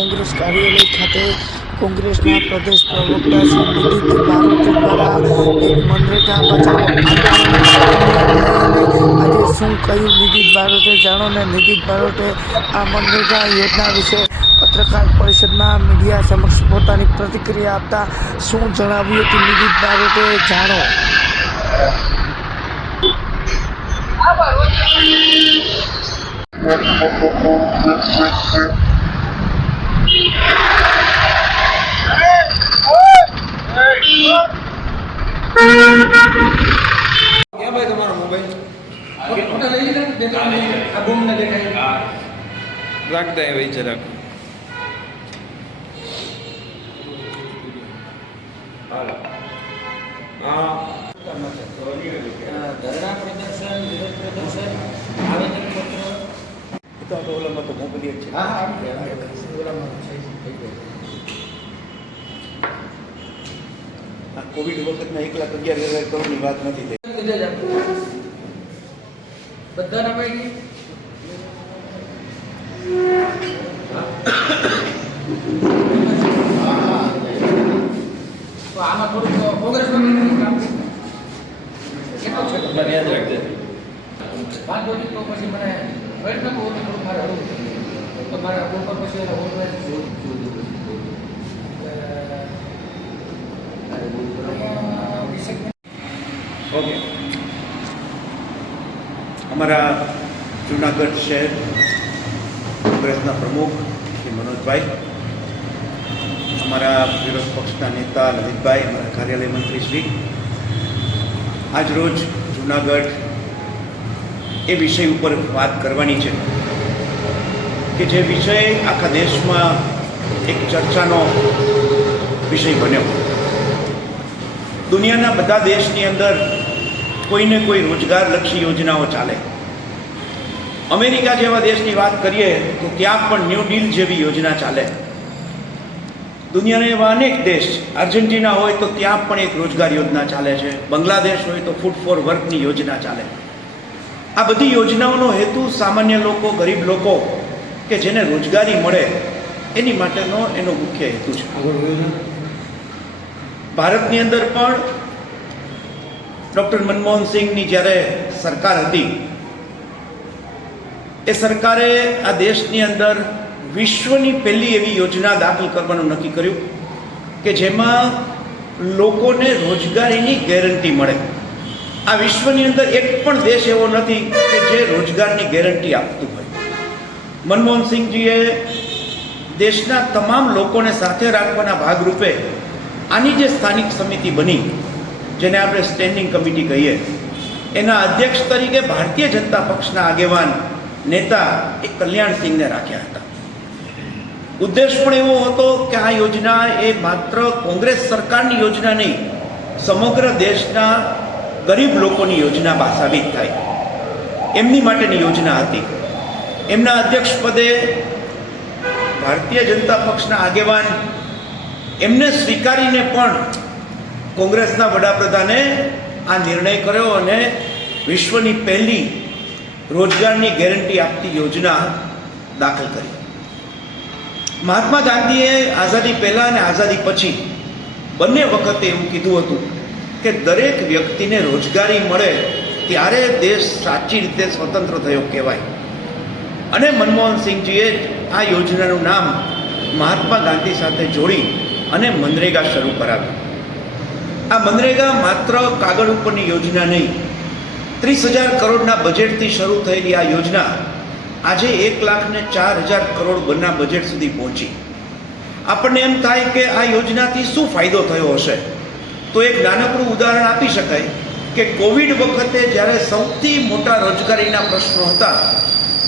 કોંગ્રેસ કાર્યાલય ખાતે કોંગ્રેસના પ્રદેશ પ્રવક્તા શ્રી નિધિત બારોટ દ્વારા એક મનરેગા બચાવો આંદોલન આજે શું કહ્યું નિધિત બારોટે જાણો ને નિધિત બારોટે આ મનરેગા યોજના વિશે પત્રકાર પરિષદમાં મીડિયા સમક્ષ પોતાની પ્રતિક્રિયા આપતા શું જણાવ્યું હતું નિધિત બારોટે જાણો. क्या भाई तुम्हारा मोबाइल फोटो ले लीजिए देखो अब बूम न देखाई रख दे भाई जरा हां हां धरना प्रदर्शन विरोध प्रदर्शन आवेदन पत्र तो ओलाમાં તો મોકલી છે હા ઓલામાં છે કોવિડ વખતના 1,11,000 કરોડની વાત નથી થઈ. બધાના પૈકી તો આમાં થોડું કોંગ્રેસમાં કામ કેટલો છે તમને યાદ રાખજે વાત હોતી તો પછી મને વેટ ન કહું થોડું મારે હળવું તો મારા ઉપર પછી એને ઓલવેઝ ઓકે, અમારા જૂનાગઢ શહેર કોંગ્રેસના પ્રમુખ શ્રી મનોજભાઈ, અમારા વિરોધ પક્ષના નેતા લલિતભાઈ, અમારા કાર્યાલય મંત્રી શ્રી, આજ રોજ જૂનાગઢ એ વિષય ઉપર વાત કરવાની છે કે જે વિષય આખા દેશમાં એક ચર્ચાનો વિષય બન્યો. દુનિયાના બધા દેશની અંદર કોઈને કોઈ રોજગારલક્ષી યોજનાઓ ચાલે. અમેરિકા જેવા દેશની વાત કરીએ તો ત્યાં પણ ન્યૂ ડીલ જેવી યોજના ચાલે. દુનિયાના એવા અનેક દેશ, આર્જેન્ટિના હોય તો ત્યાં પણ એક રોજગાર યોજના ચાલે છે. બાંગ્લાદેશ હોય તો ફૂડ ફોર વર્કની યોજના ચાલે. આ બધી યોજનાઓનો હેતુ સામાન્ય લોકો, ગરીબ લોકો કે જેને રોજગારી મળે એની માટેનો એનો મુખ્ય હેતુ છે. ભારતની અંદર પણ ડૉક્ટર મનમોહન સિંઘની જ્યારે સરકાર હતી એ સરકારે આ દેશની અંદર વિશ્વની પહેલી એવી યોજના દાખલ કરવાનું નક્કી કર્યું કે જેમાં લોકોને રોજગારીની ગેરંટી મળે. આ વિશ્વની અંદર એક પણ દેશ એવો નથી કે જે રોજગારની ગેરંટી આપતું હોય. મનમોહન સિંહજીએ દેશના તમામ લોકોને સાથે રાખવાના ભાગરૂપે આની જે સ્થાનિક સમિતિ બની, જેને આપણે સ્ટેન્ડિંગ કમિટી કહીએ, એના અધ્યક્ષ તરીકે ભારતીય જનતા પક્ષના આગેવાન નેતા એ કલ્યાણસિંહને રાખ્યા હતા. ઉદ્દેશ પણ એવો હતો કે આ યોજના એ માત્ર કોંગ્રેસ સરકારની યોજના નહીં, સમગ્ર દેશના ગરીબ લોકોની યોજના સાબિત થાય એમની માટેની યોજના હતી. એમના અધ્યક્ષ પદે ભારતીય જનતા પક્ષના આગેવાન એમને સ્વીકારીને પણ કોંગ્રેસના વડાપ્રધાને આ નિર્ણય કર્યો અને વિશ્વની પહેલી રોજગારની ગેરંટી આપતી યોજના દાખલ કરી. મહાત્મા ગાંધીએ આઝાદી પહેલાં અને આઝાદી પછી બંને વખતે એવું કીધું હતું કે દરેક વ્યક્તિને રોજગારી મળે ત્યારે દેશ સાચી રીતે સ્વતંત્ર થયો કહેવાય. અને મનમોહન સિંહજીએ આ યોજનાનું નામ મહાત્મા ગાંધી સાથે જોડી અને મનરેગા શરૂ કરાવી. આ મનરેગા માત્ર કાગળ ઉપરની યોજના નહીં, 30,000 કરોડના બજેટથી શરૂ થયેલી આ યોજના આજે 1,04,000 કરોડ બના બજેટ સુધી પહોંચી. આપણને એમ થાય કે આ યોજનાથી શું ફાયદો થયો હશે, તો એક નાનકડું ઉદાહરણ આપી શકાય કે કોવિડ વખતે જ્યારે સૌથી મોટા રોજગારીના પ્રશ્નો હતા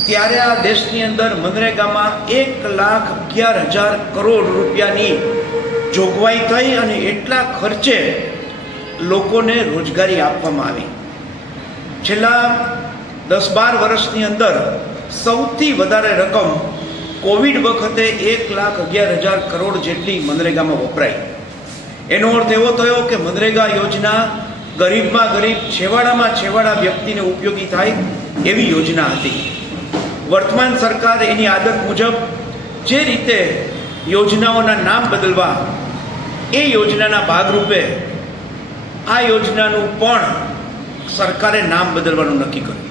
ત્યારે આ દેશની અંદર મનરેગામાં 1,11,000 કરોડ રૂપિયાની જોગવાઈ થઈ અને એટલા ખર્ચે લોકોને રોજગારી આપવામાં આવી. છેલ્લા 10-12 વર્ષની અંદર સૌથી વધારે રકમ કોવિડ વખતે 1,11,000 કરોડ જેટલી મનરેગામાં વપરાઈ. એનો અર્થ એવો થયો કે મનરેગા યોજના ગરીબમાં ગરીબ, છેવાડામાં છેવાડા વ્યક્તિને ઉપયોગી થાય એવી યોજના હતી. વર્તમાન સરકાર એની આદત મુજબ જે રીતે યોજનાઓના નામ બદલવા, એ યોજનાના ભાગરૂપે આ યોજનાનું પણ સરકારે નામ બદલવાનું નક્કી કર્યું.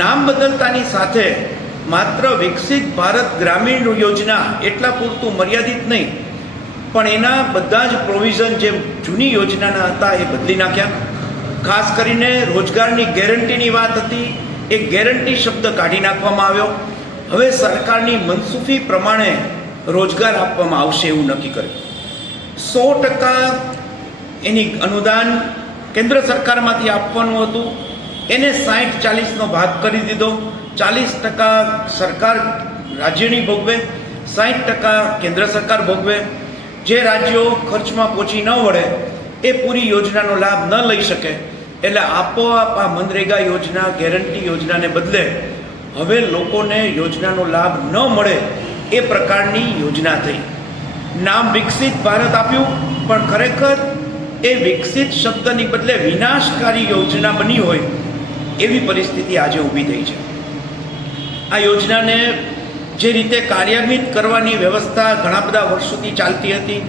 નામ બદલતાની સાથે માત્ર વિકસિત ભારત ગ્રામીણ યોજના એટલા પૂરતું મર્યાદિત નહીં, પણ એના બધા જ પ્રોવિઝન જે જૂની યોજનાના હતા એ બદલી નાખ્યા. ખાસ કરીને રોજગારની ગેરંટીની વાત હતી, એ ગેરંટી શબ્દ કાઢી નાખવામાં આવ્યો. હવે સરકારની મનસૂફી પ્રમાણે રોજગાર આપવામાં આવશે એવું નક્કી કર્યું. 100% એની અનુદાન કેન્દ્ર સરકારમાંથી આપવાનું હતું, એને 60-40નો ભાગ કરી દીધો. 40% સરકાર રાજ્યની ભોગવે, 60% કેન્દ્ર સરકાર ભોગવે. જે રાજ્યો ખર્ચમાં પહોંચી ન વળે એ પૂરી યોજનાનો લાભ ન લઈ શકે, એટલે આપોઆપ આ મનરેગા યોજના, ગેરંટી યોજનાને બદલે હવે લોકોને યોજનાનો લાભ ન મળે એ પ્રકારની યોજના થઈ. નામ વિકસિત ભારત આપ્યું, પણ ખરેખર એ વિકસિત શબ્દની બદલે વિનાશકારી યોજના બની હોય એવી પરિસ્થિતિ આજે ઊભી થઈ છે. આ યોજનાને જે રીતે કાર્યાન્વિત કરવાની વ્યવસ્થા ઘણા બધા વર્ષોથી ચાલતી હતી,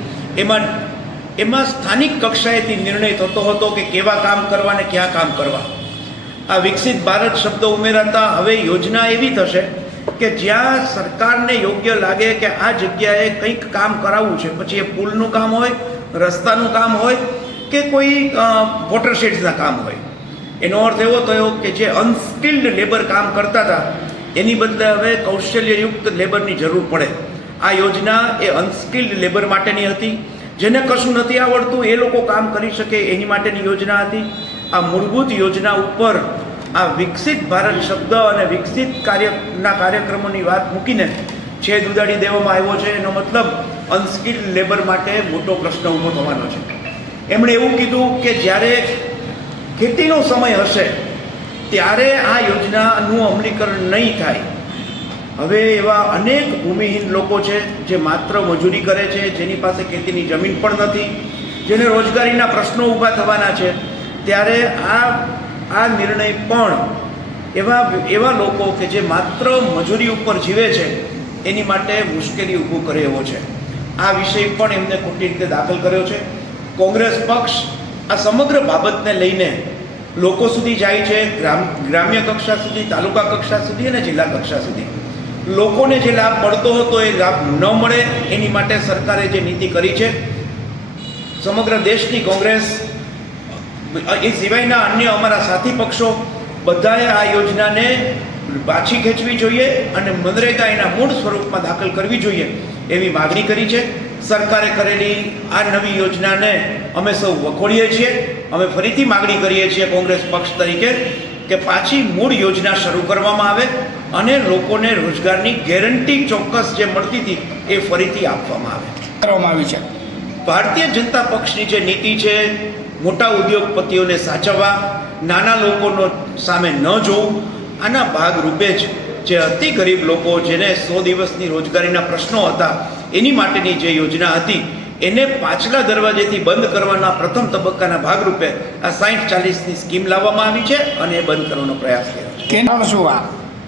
એમાં સ્થાનિક કક્ષાએથી નિર્ણય થતો હતો કે કેવા કામ કરવા ને ક્યાં કામ કરવા. આ વિકસિત ભારત શબ્દ ઉમેરાતા હવે યોજના એવી થશે કે જ્યાં સરકારને યોગ્ય લાગે કે આ જગ્યાએ કંઈક કામ કરાવવું છે, પછી એ પુલનું કામ હોય, રસ્તાનું કામ હોય કે કોઈ વોટરશેડ્સના કામ હોય, એનો અર્થ એવો થયો કે જે અનસ્કિલ્ડ લેબર કામ કરતા હતા એની બદલે હવે કૌશલ્યયુક્ત લેબરની જરૂર પડે. આ યોજના એ અનસ્કિલ્ડ લેબર માટેની હતી, જેને કશું નથી આવડતું એ લોકો કામ કરી શકે એની માટેની યોજના હતી. આ મૂળભૂત યોજના ઉપર આ વિકસિત ભારત શબ્દ અને વિકસિત કાર્યક્રમોની વાત મૂકીને છેદ ઉડાડી દેવામાં આવ્યો છે. એનો મતલબ અનસ્કિલ્ડ લેબર માટે મોટો પ્રશ્ન ઊભો થવાનો છે. એમણે એવું કીધું કે જ્યારે ખેતીનો સમય હશે ત્યારે આ યોજનાનું અમલીકરણ નહીં થાય. હવે એવા અનેક ભૂમિહીન લોકો છે જે માત્ર મજૂરી કરે છે, જેની પાસે ખેતીની જમીન પણ નથી, જેને રોજગારીના પ્રશ્નો ઊભા થવાના છે. ત્યારે આ નિર્ણય પણ એવા લોકો કે જે માત્ર મજૂરી ઉપર જીવે છે એની માટે મુશ્કેલી ઊભું કરે એવો છે. આ વિષય પણ એમને ખોટી રીતે દાખલ કર્યો છે. કોંગ્રેસ પક્ષ આ સમગ્ર બાબતને લઈને લોકો સુધી જાય છે, ગ્રામ્ય કક્ષા સુધી, તાલુકા કક્ષા સુધી અને જિલ્લા કક્ષા સુધી. લોકોને જે લાભ મળતો હતો એ લાભ ન મળે એની માટે સરકારે જે નીતિ કરી છે, સમગ્ર દેશની કોંગ્રેસ એ સિવાયના અન્ય અમારા સાથી પક્ષો બધાએ આ યોજનાને પાછી ખેંચવી જોઈએ અને મનરેગા એના મૂળ સ્વરૂપમાં દાખલ કરવી જોઈએ એવી માગણી કરી છે. સરકારે કરેલી આ નવી યોજનાને અમે સૌ વખોડીએ છીએ. અમે ફરીથી માગણી કરીએ છીએ કોંગ્રેસ પક્ષ તરીકે કે પાછી મૂળ યોજના શરૂ કરવામાં આવે અને લોકોને રોજગારની ગેરંટી ચોક્કસ જે મળતી હતી એ ફરીથી આપવામાં આવે. કરવામાં આવી છે. ભારતીય જનતા પક્ષની જે નીતિ છે, મોટા ઉદ્યોગપતિઓને સાચવવા, નાના લોકોનો સામે ન જોવું, આના ભાગરૂપે જ જે અતિ ગરીબ લોકો જેને 100 દિવસની રોજગારીના પ્રશ્નો હતા એની માટેની જે યોજના હતી એને પાછલા દરવાજેથી બંધ કરવાના પ્રથમ તબક્કાના ભાગરૂપે આ 60-40ની સ્કીમ લાવવામાં આવી છે અને એ બંધ કરવાનો પ્રયાસ કર્યો છે. કેનાલ શું આ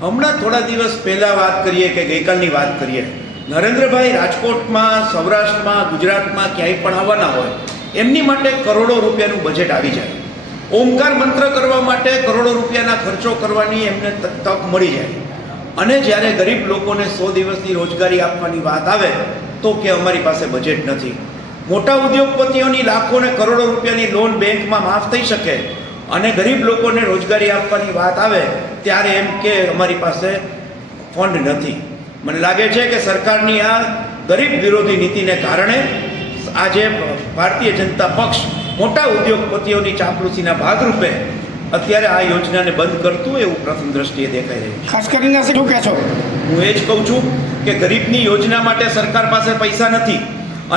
હમણાં થોડા દિવસ પહેલાં વાત કરીએ કે ગઈકાલની વાત કરીએ, નરેન્દ્રભાઈ રાજકોટમાં, સૌરાષ્ટ્રમાં, ગુજરાતમાં ક્યાંય પણ આવવાના હોય એમની માટે કરોડો રૂપિયાનું બજેટ આવી જાય. ઓમકાર મંત્ર કરવા માટે કરોડો રૂપિયાના ખર્ચો કરવાની એમને તક મળી જાય. અને જ્યારે ગરીબ લોકોને 100 દિવસની રોજગારી આપવાની વાત આવે તો કે અમારી પાસે બજેટ નથી. મોટા ઉદ્યોગપતિઓની લાખો ને કરોડો રૂપિયાની લોન બેંકમાં માફ થઈ શકે અને ગરીબ લોકોને રોજગારી આપવાની વાત આવે ત્યારે એમ કે અમારી પાસે ફંડ નથી. મને લાગે છે કે સરકારની આ ગરીબ વિરોધી નીતિને કારણે આજે ભારતીય જનતા પક્ષ મોટા ઉદ્યોગપતિઓની ચાપલૂસીના ભાગરૂપે અત્યારે આ યોજનાને બંધ કરતું એવું પ્રથમ દ્રષ્ટિએ દેખાઈ રહ્યું છે. ખાસ કરીને શું કહેશો? હું એ જ કહું છું કે ગરીબની યોજના માટે સરકાર પાસે પૈસા નથી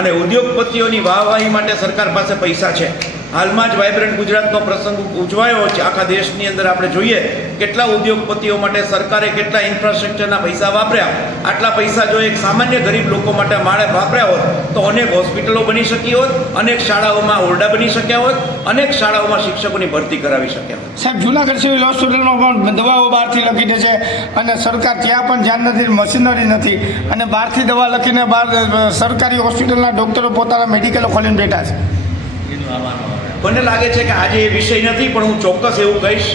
અને ઉદ્યોગપતિઓની વાહવાહી માટે સરકાર પાસે પૈસા છે. હાલમાં જ વાઇબ્રન્ટ ગુજરાતનો પ્રસંગ ઉજવાયો છે. આખા દેશની અંદર આપણે જોઈએ કેટલા ઉદ્યોગપતિઓ માટે સરકારે કેટલા ઇન્ફ્રાસ્ટ્રક્ચરના પૈસા વાપર્યા. આટલા પૈસા જો એક સામાન્ય ગરીબ લોકો માટે માળે વાપર્યા હોત તો અનેક હોસ્પિટલો બની શકી હોત, અનેક શાળાઓમાં ઓરડા બની શક્યા હોત, અનેક શાળાઓમાં શિક્ષકોની ભરતી કરાવી શક્યા હોત. સાહેબ, જુનાગઢ સિવિલ હોસ્પિટલમાં પણ દવાઓ બહારથી લખી દે છે અને સરકાર ત્યાં પણ ધ્યાન નથી, મશીનરી નથી અને બહારથી દવા લખીને બહાર સરકારી હોસ્પિટલના ડૉક્ટરો પોતાના મેડિકલો ખોલીને બેઠા છે. મને લાગે છે કે આજે એ વિષય નથી, પણ હું ચોક્કસ એવું કહીશ,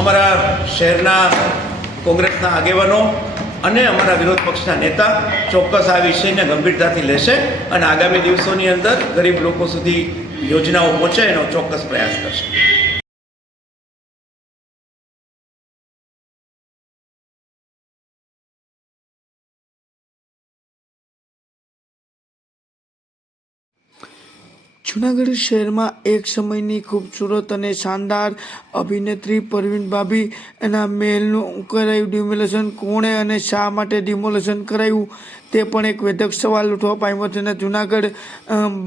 અમારા શહેરના કોંગ્રેસના આગેવાનો અને અમારા વિરોધ પક્ષના નેતા ચોક્કસ આ વિષયને ગંભીરતાથી લેશે અને આગામી દિવસોની અંદર ગરીબ લોકો સુધી યોજનાઓ પહોંચે એનો ચોક્કસ પ્રયાસ કરશે. જૂનાગઢ શહેરમાં એક સમયની ખૂબસૂરત અને શાનદાર અભિનેત્રી પરવીન ભાભી એના મહેલનું કરાયું ડિમોલેશન. કોણે અને શા માટે ડિમોલેશન કરાયું તે પણ એક વેધક સવાલ ઉઠવા પામ્યો છે. અને જૂનાગઢ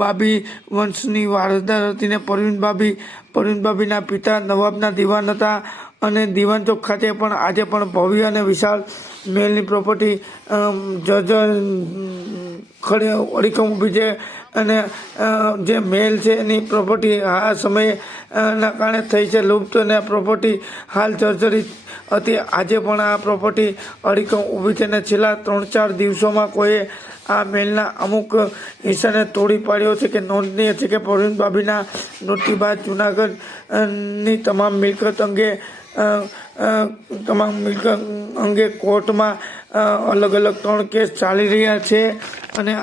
ભાભી વંશની વારસદાર હતી ને પરવીન ભાભીના પિતા નવાબના દિવાન હતા અને દિવાન ચોક ખાતે પણ આજે પણ ભવ્ય અને વિશાળ મહેલની પ્રોપર્ટી જર્જર ખડે અડીખમ ઊભી છે. અને જે મહેલ છે એની પ્રોપર્ટી આ સમયે ના કારણે થઈ છે લુપ્ત અને આ પ્રોપર્ટી હાલ જર્જરિત હતી. આજે પણ આ પ્રોપર્ટી અડીખમ ઊભી છે અને છેલ્લા 3-4 દિવસોમાં કોઈએ આ મહેલના અમુક હિસ્સાને તોડી પાડ્યો છે. કે નોંધનીય છે કે પરવીન ભાભીના મૃત્યુ બાદ જૂનાગઢની તમામ મિલકત અંગે કોર્ટમાં અલગ અલગ 3 કેસ ચાલી રહ્યા છે અને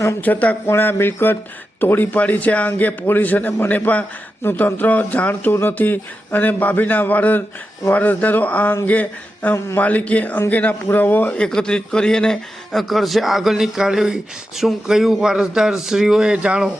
આમ છતાં કોણે આ મિલકત તોડી પાડી છે આ અંગે પોલીસ અને મનેપાનું તંત્ર જાણતું નથી અને ભાભીના વારસદારો આ અંગે માલિકી અંગેના પુરાવો એકત્રિત કરીને કરશે આગળની કાર્યવાહી. શું કહ્યું વારસદાર શ્રીઓએ, જાણો.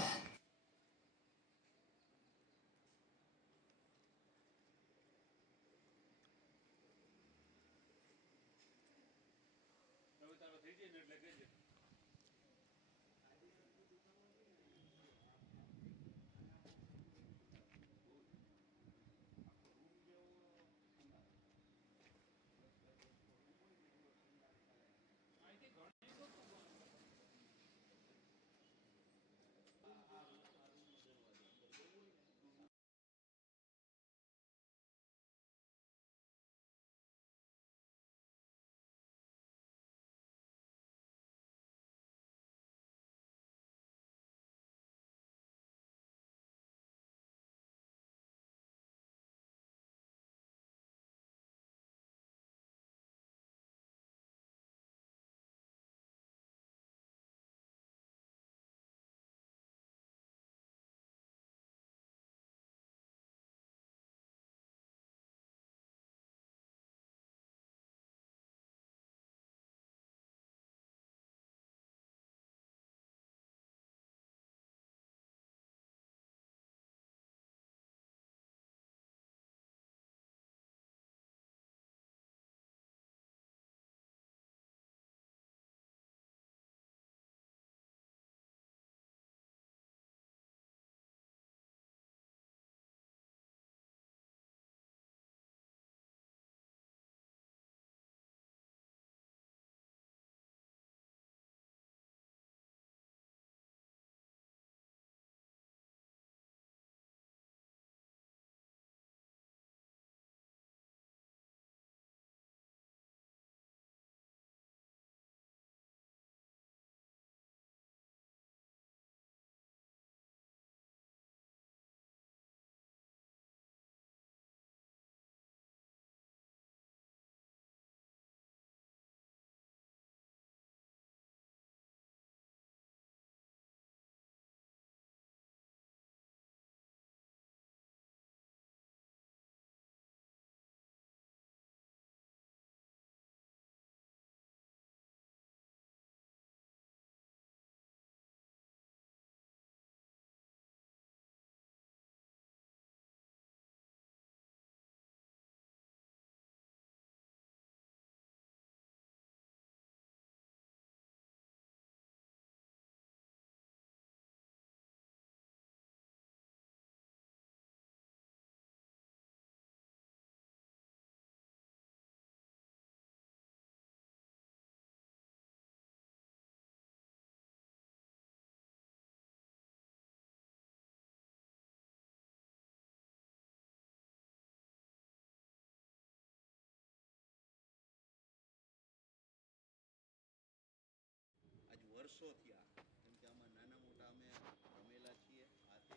વર્ષો થયા કેમ કે આમાં નાના મોટા અમે રમેલા છીએ હાથે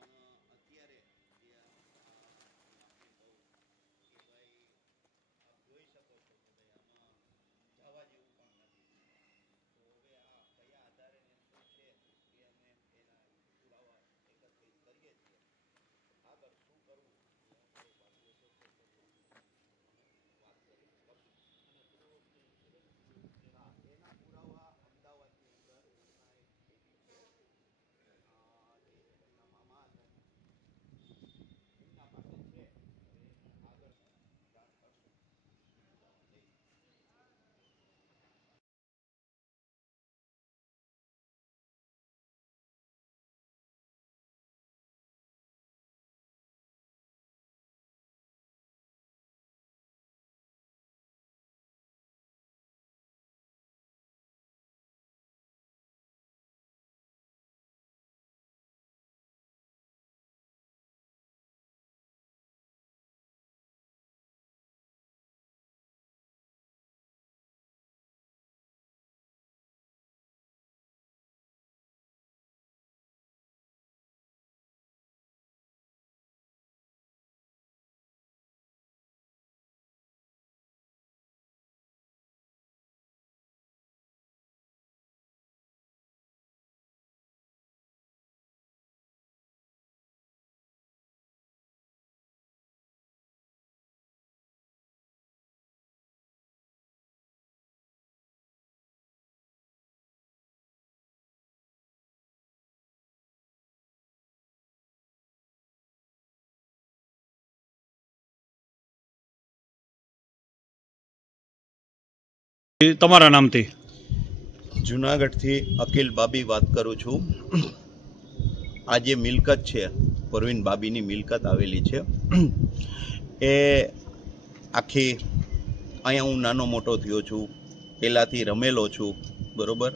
પણ અત્યારે જે આપણે કહું કે ભાઈ આપ જોઈ શકો છો કે ભાઈ આમાં જવા જેવું પણ નથી. તો હવે આ કયા આધારે ને શું છે એ અમે એના પુરાવા એકત્રિત કરીએ છીએ. આગળ શું કરવું એ અમારો ભારતીય વાત કરી કરશું. હા, એના પુરાવા અમદાવાદની અંદર એમના એક બેબી છે જે એમના મામા હતા એમના પાસે છે. હવે એને આગળ જાણ કરશું. જય હિન્દ. તમારા નામથી? જુનાગઢથી અખિલ બાબી વાત કરું છું. આ જે મિલકત છે પરવીન બાબીની મિલકત આવેલી છે એ આખી અહીંયા હું નાનો મોટો થયો છું, પહેલાંથી રમેલો છું, બરાબર.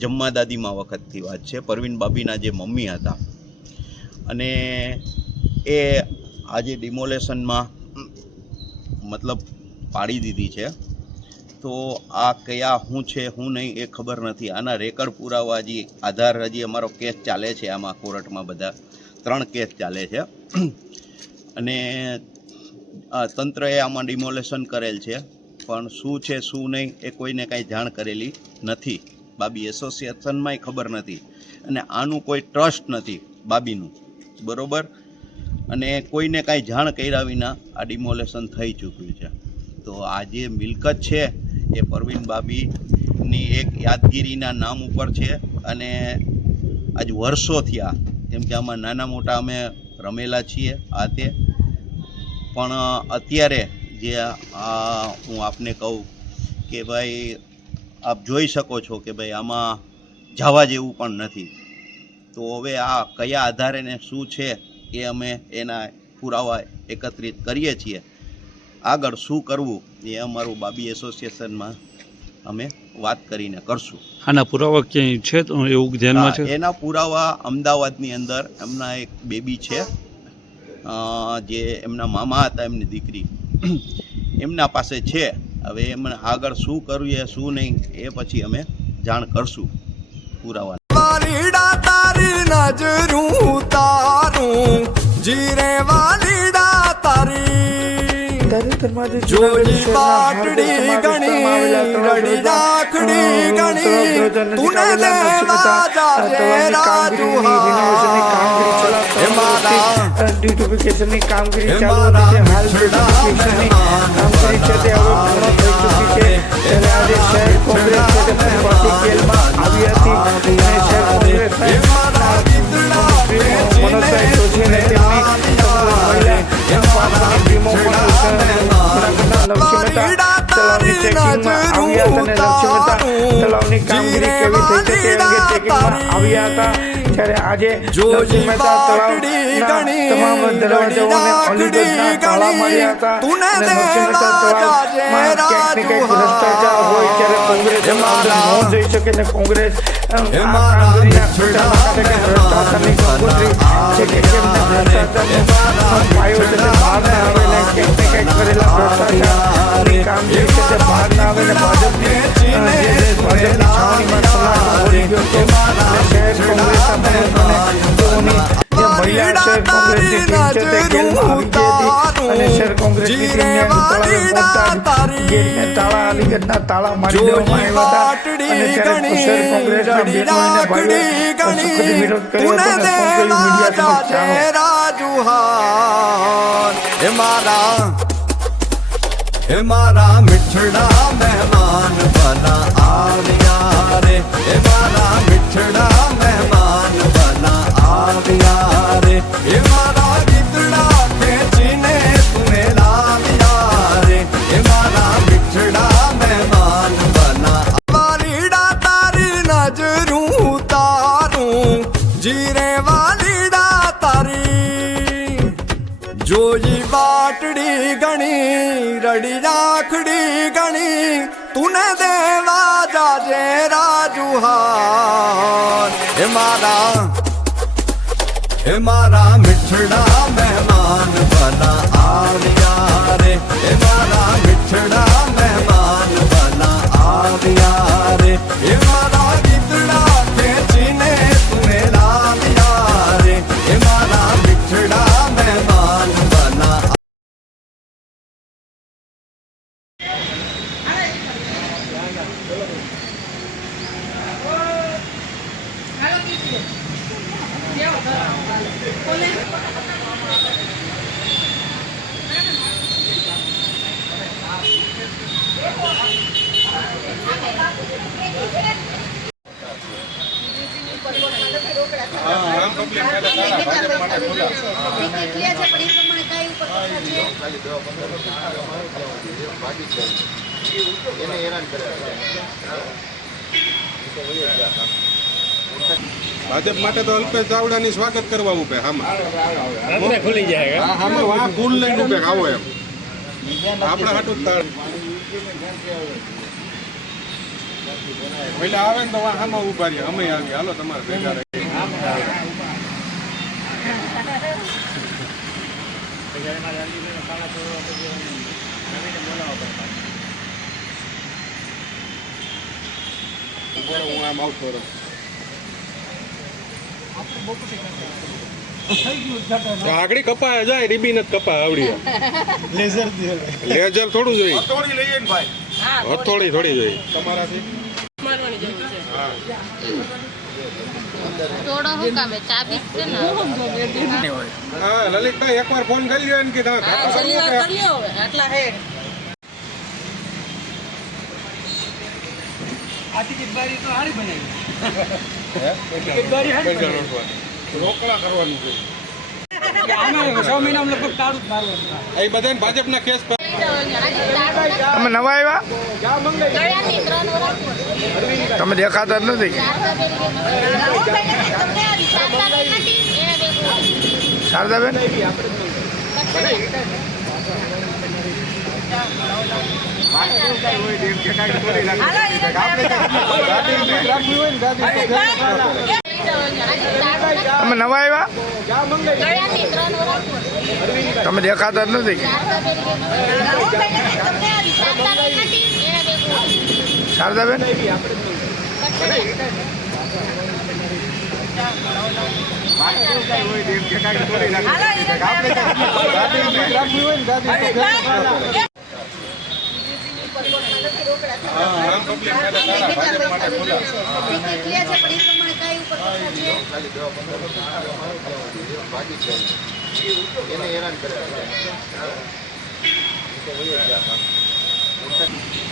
જમ્મા દાદીમાં વખતથી વાત છે. પરવીન બાબીના જે મમ્મી હતા અને એ આજે ડિમોલેશનમાં મતલબ પાડી દીધી છે. તો આ કયા શું છે શું નહીં એ ખબર નથી. આના રેકર્ડ પુરાવા હજી આધાર હજી અમારો કેસ ચાલે છે. આમાં કોર્ટમાં બધા 3 કેસ ચાલે છે અને તંત્રએ આમાં ડિમોલેશન કરેલ છે પણ શું છે શું નહીં એ કોઈને કાંઈ જાણ કરેલી નથી. બાબી એસોસિએશનમાંય ખબર નથી અને આનું કોઈ ટ્રસ્ટ નથી બાબીનું, બરાબર. અને કોઈને કાંઈ જાણ કર્યા વિના આ ડિમોલેશન થઈ ચૂક્યું છે. તો આ જે મિલકત છે એ પરવીન બાબીની એક યાદગીરીના નામ ઉપર છે અને આજ વર્ષો થયા કેમ કે આમાં નાના મોટા અમે રમેલા છીએ હાથે. પણ અત્યારે જે હું આપને કહું કે ભાઈ આપ જોઈ શકો છો કે ભાઈ આમાં જવા જેવું પણ નથી. તો હવે આ કયા આધારે ને શું છે એ અમે એના પુરાવા એકત્રિત કરીએ છીએ. આગળ શું કરવું એ અમારું બાબી એસોસિએશનમાં અમે વાત કરીને કરશું. આના પુરાવા ક્યાંય છે તો એવું ધ્યાનમાં છે? એના પુરાવા અમદાવાદની અંદર એમના એક બેબી છે જે એમના મામા હતા એમની દીકરી એમના પાસે છે. હવે એમને આગળ શું કરવું એ શું નહીં એ પછી અમે જાણ કરશું પુરાવા. જોજી પાટડી ગણી રડી રાખડી ગણી તુને દેવા જાજે રાજુહાની બ્યુટિફિકેશનની કામગીરી ચાલુ હતી. હાલ બ્યુટિફિકેશનની કામગીરી છે તે હવે પૂર્ણ થઈ ચૂકી છે. ત્યારે આજે શહેર કોંગ્રેસ છે તે ફરી જેલમાં આવી હતી અને શહેર કોંગ્રેસના મનોજભાઈ જોશીને તેમની મહિલા ટીમો પણ તળાવની કામગીરી કેવી થઈ છે તે અંગે ચેકિંગમાં આવ્યા હતા. ત્યારે આજે નરસિંહ મહેતા તળાવના તમામ દરવાજાઓને અલીગઢના તાળા માર્યા હતા અને નરસિંહ મહેતા તળાવમાં ક્યાંક ને ક્યાંક ભ્રષ્ટાચાર હોય ત્યારે કોંગ્રેસ એમાં અંદર ન જઈ શકે ને કોંગ્રેસ આ કામગીરીના ભ્રષ્ટાચારની કંકોત્રી છે કે કેમને ભ્રષ્ટાચારનો પાયો છે તે બહાર ના આવે ને ક્યાંક ને ક્યાંક કરેલા ભ્રષ્ટાચારની કામગીરી છે તે બહાર ના આવે ને ભાજપની જેલમાં આવી ગઈ હતી અને શહેર કોંગ્રેસની ટીમને તળાવે પહોંચતા જ ગેટને તાળા અલીગઢના તાળા મારી દેવામાં આવ્યા હતા અને ત્યારે શહેર કોંગ્રેસના બહેનો અને ભાઈઓએ સખત વિરોધ કર્યો હતો અને શું કહ્યું મીડિયા સમક્ષ જાણો। મારા મિઠડા મહેમાન બના આવ્યા રે મારા મિઠડા મહેમાન બના આવ્યા રે મારા ગીતડા ખેંચીને તુને લાવ્યા રે મારા મિઠડા મહેમાન બના વાલીડા તારી નજરું તારું જીરે વાલીડા તારી જોઈ વાટડી ગણી રડી રાખડી ગણી તુને દેવા જાજે રાજુહાર મારા મિઠડા મહેમાન બના આવ્યા રે મારા મિઠડા મહેમાન બના આવ્યા રે મારા ગીતડા ખેંચીને તુને લાવ્યા રે મારા મિઠડા મહેમાન બના ભાજપ માટે તો અલ્પેશ ચાવડાની સ્વાગત કરવા ઉભે હામાં ખુલી જાય હામાં વાહ ફૂલ લઈને ઉભે આવો એમ આપણા હાટું તાળ એટલે આવે ને તો વાહ હામાં ઉભા રહીએ અમે આવીએ હાલો તમારે ભેગા રહીએ હું આમ આવતો રહું આગળ કપાયા જાય રીબીન જ કપા આવડી લેઝર થોડું જોઈએ હથોડી લઈએ ને ભાઈ હથોડી થોડી જોઈએ તમારાથી હા લલિતભાઈ એકવાર ફોન કરી લ્યો ને કે રોકડા કરવાનું છે એ બધા ભાજપના કેસ તમે નવા આવ્યા તમે દેખાતા જ નથી શારદાબેન તમે નવા આવ્યા તમે દેખાતા જ નથી શારદાબેન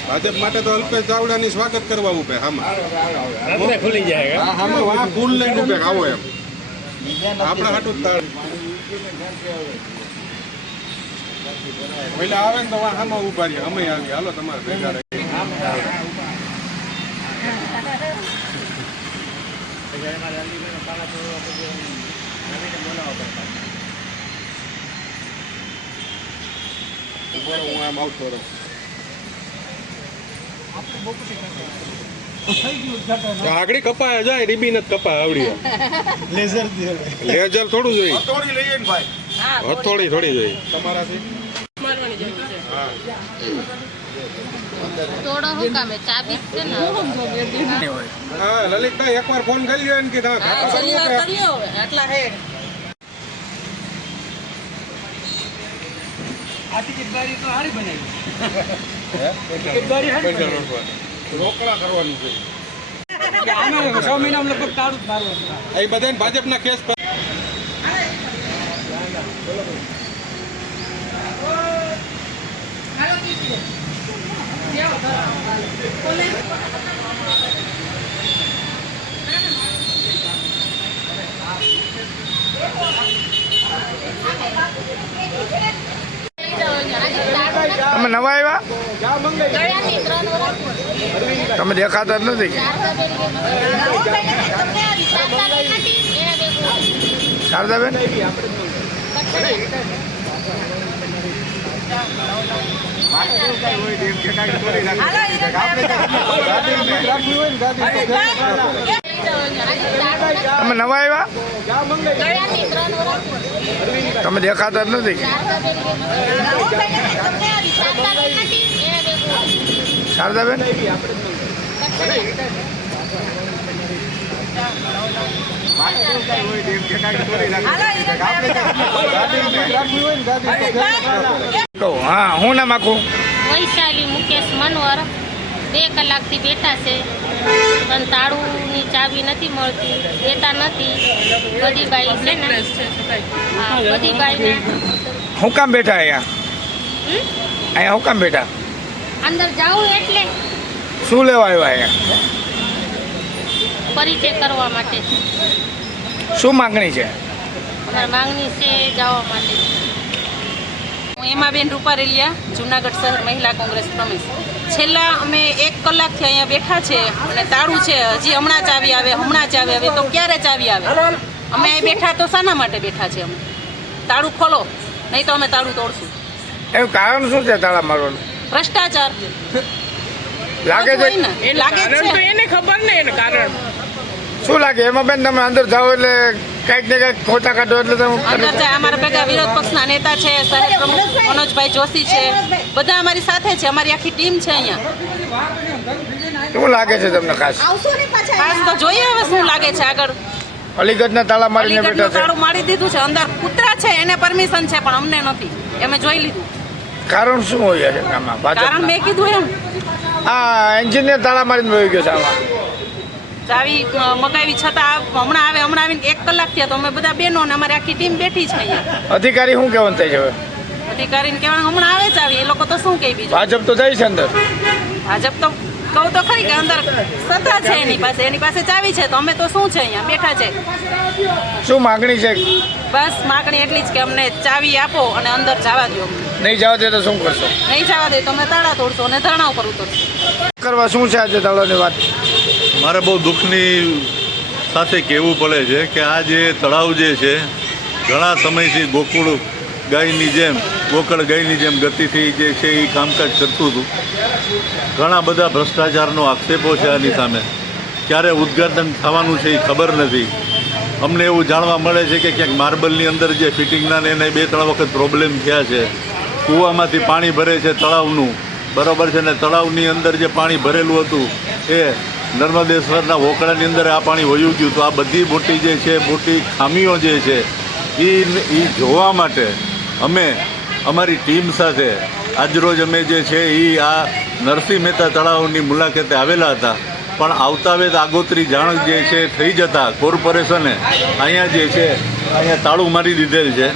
ભાજપ માટે તો અલ્પેશ ચાવડાની સ્વાગત કરવા ઉભે હામાં ખુલી જાય હામાં વાહ ફૂલ લઈને ઉભે આવો એમ આપણા હાટું તાળ એટલે આવે ને તો વાહ હામાં ઉભા રહીએ અમે આવીએ હાલો તમારે ભેગા રહીએ હું આમ આવતો રહું આગળ કપાયા જાય રીબીન જ કપા આવડી લેઝર થોડું જોઈએ હથોડી લઈએ ને ભાઈ હથોડી થોડી જોઈએ તમારાથી હા લલિતભાઈ એકવાર ફોન કરી લ્યો ને કે આ ટિકિટ બારી તો હારી બનાવી ટિકિટ બારી હારી રોકડા કરવાની છે આમાં 6 મહિનામાં લગભગ તાળું જ મારવાનું એ બધાને ભાજપના કેસ પર તમે નવા આવ્યા તમે દેખાતા જ નથી શારદાબેન તમે નવા આવ્યા તમે દેખાતા જ નથી શારદાબેન હા હું નામ આખું વૈશાલી મુકેશ મનોહર 2 કલાકથી બેઠા છે પણ તાળુની ચાવી નથી મળતી દેતા નથી ગદીબાઈ છે ને હા ગદીબાઈને હું કામ બેઠા અહીંયા હું કામ બેઠા અંદર જાઉં એટલે શું લેવા આવ્યા અહીંયા પરિચય કરવા માટે શું માંગણી છે અમારી માંગણી છે જવા માટે હું એમાબેન રૂપારેલિયા જુનાગઢ શહેર મહિલા કોંગ્રેસ પ્રમુખ છેલ્લા અમે 1 કલાકથી અહીંયા બેઠા છે અને તાળું છે હજી હમણાં ચાવી આવે તો ક્યારે ચાવી આવે અમે અહીં બેઠા તો શાના માટે બેઠા છે અમે તાળું ખોલો નહીં તો અમે તાળું તોડશું એનું કારણ શું છે તાળા મારવાનું ભ્રષ્ટાચાર લાગે છે લાગે છે એને ખબર ને એનું કારણ શું લાગે એમાં બેન તમે અંદર જાઓ એટલે કંઈક ને કંઈક ખોટા કાઢો એટલે તમે અંદર જાય અમારા ભેગા વિરોધ પક્ષના નેતા છે શહેર પ્રમુખ મનોજભાઈ જોશી છે બધા અમારી સાથે છે અમારી આખી ટીમ છે અહીંયા શું લાગે છે તમને ખાસ ખાસ તો જોઈએ હવે શું લાગે છે આગળ અલીગઢના તાળા મારીને અલીગઢનું બેઠા તાળું મારી દીધું છે અંદર કૂતરા છે એને પરમિશન છે પણ અમને નથી અમે જોઈ લીધું છે કારણ શું હોય છે આમાં કારણ ભાજપ મેં કીધું એમ આ એન્જિનિયર તાળા મારીને વહી ગયો છે આમાં ચાવી મગાવી છતાં હમણાં આવીને 1 કલાક થયા તો અમે બધા બહેનો ને અમારી આખી ટીમ બેઠી છે અહીંયા અધિકારી શું કહેવાનું થાય છે હવે અધિકારીને કહેવાનું હમણાં આવે ચાવી એ લોકો તો શું કહે બીજું ભાજપ તો જાય છે અંદર ભાજપ તો કહું તો ખરી કે અંદર સત્તા છે એની પાસે ચાવી છે તો અમે તો શું છે અહીંયા બેઠા છે શું માગણી છે બસ માગણી એટલી જ કે અમને ચાવી આપો અને અંદર જવા દો નહીં જવા દે તો શું કરશો નહીં જવા દે તો અમે તાળા તોડશો અને ધરણા ઉપર ઉતરશું કરવા શું છે આજે તાળાની વાત મારે બહુ દુઃખની સાથે કહેવું પડે છે કે આ જે તળાવ જે છે ઘણા સમયથી ગોકળ ગાયની જેમ ગતિથી જે છે એ કામકાજ કરતું હતું ઘણા બધા ભ્રષ્ટાચારનો આક્ષેપો છે આની સામે ક્યારે ઉદ્ઘાટન થવાનું છે એ ખબર નથી અમને એવું જાણવા મળે છે કે ક્યાંક માર્બલની અંદર જે ફિટિંગના ને એને 2-3 વખત પ્રોબ્લેમ થયા છે કૂવામાંથી પાણી ભરે છે તળાવનું બરાબર છે ને તળાવની અંદર જે પાણી ભરેલું હતું એ નર્મદેશ્વરના વોકળાની અંદર આ પાણી વયું ગયું તો આ બધી મોટી ખામીઓ જે છે એ જોવા માટે અમે અમારી ટીમ સાથે આજરોજ અમે જે છે એ આ નરસિંહ મહેતા તળાવની મુલાકાતે આવેલા હતા પણ આવતા વેત આગોતરી જાણ જે છે થઈ જતાં કોર્પોરેશને અહીંયા તાળું મારી દીધેલ છે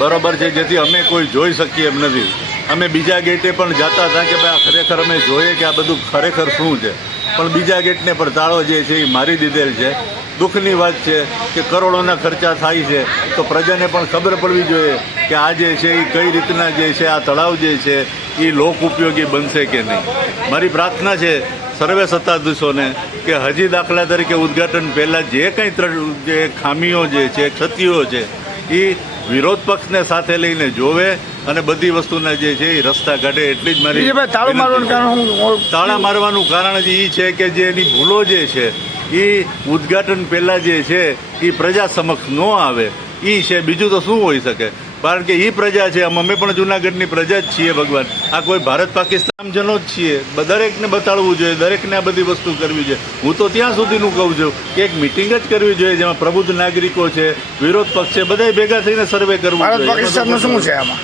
બરાબર છે જેથી અમે કોઈ જોઈ શકીએ એમ નથી અમે બીજા ગેટે પણ જતા હતા કે ભાઈ આ ખરેખર અમે જોઈએ કે આ બધું ખરેખર શું છે પણ બીજા ગેટને પણ તાળો જે છે એ મારી દીધેલ છે દુઃખની વાત છે કે કરોડોના ખર્ચા થાય છે તો પ્રજાને પણ ખબર પડવી જોઈએ કે આ જે છે એ કઈ રીતના જે છે આ તળાવ જે છે એ લોક ઉપયોગી બનશે કે નહીં મારી પ્રાર્થના છે સર્વે સત્તાધીશોને કે હજી દાખલા તરીકે ઉદ્ઘાટન પહેલાં જે કંઈ જે ખામીઓ જે છે ક્ષતિઓ છે એ વિરોધ પક્ષને સાથે લઈને જોવે અને બધી વસ્તુના જે છે એ રસ્તા કાઢે એટલી જ મારી તાળા મારવાનું કારણ જ એ છે કે જે એની ભૂલો જે છે એ ઉદ્ઘાટન પહેલાં જે છે એ પ્રજા સમક્ષ ન આવે એ છે બીજું તો શું હોઈ શકે કારણ કે એ પ્રજા છે અમે પણ જુનાગઢની પ્રજા જ છીએ ભગવાન આ કોઈ ભારત પાકિસ્તાન જનો જ છીએ દરેકને બતાડવું જોઈએ દરેકને આ બધી વસ્તુ કરવી જોઈએ હું તો ત્યાં સુધીનું કહું છું કે એક મિટિંગ જ કરવી જોઈએ જેમાં પ્રબુદ્ધ નાગરિકો છે વિરોધ પક્ષ છે બધાય ભેગા થઈને સર્વે કરવું ભારત પાકિસ્તાનનું શું છે આમાં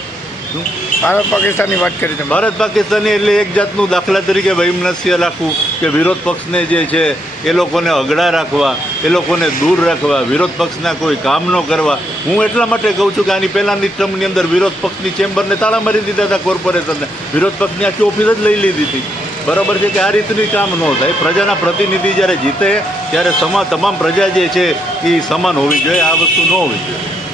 શું ભારત પાકિસ્તાનની વાત કરી તમે. ભારત પાકિસ્તાની એટલે એક જાતનું દાખલા તરીકે વૈમનસ્ય રાખવું કે વિરોધ પક્ષને જે છે એ લોકોને અગડા રાખવા, એ લોકોને દૂર રાખવા, વિરોધ પક્ષના કોઈ કામ ન કરવા. હું એટલા માટે કહું છું કે આની પહેલાંની ટર્મની અંદર વિરોધ પક્ષની ચેમ્બરને તાળા મારી દીધા હતા કોર્પોરેશનને, વિરોધ પક્ષની આખી ઓફિસ જ લઈ લીધી હતી. બરાબર છે કે આ રીતની કામ ન થાય. પ્રજાના પ્રતિનિધિ જ્યારે જીતે ત્યારે તમામ પ્રજા જે છે એ સમાન હોવી જોઈએ, આ વસ્તુ ન હોવી જોઈએ.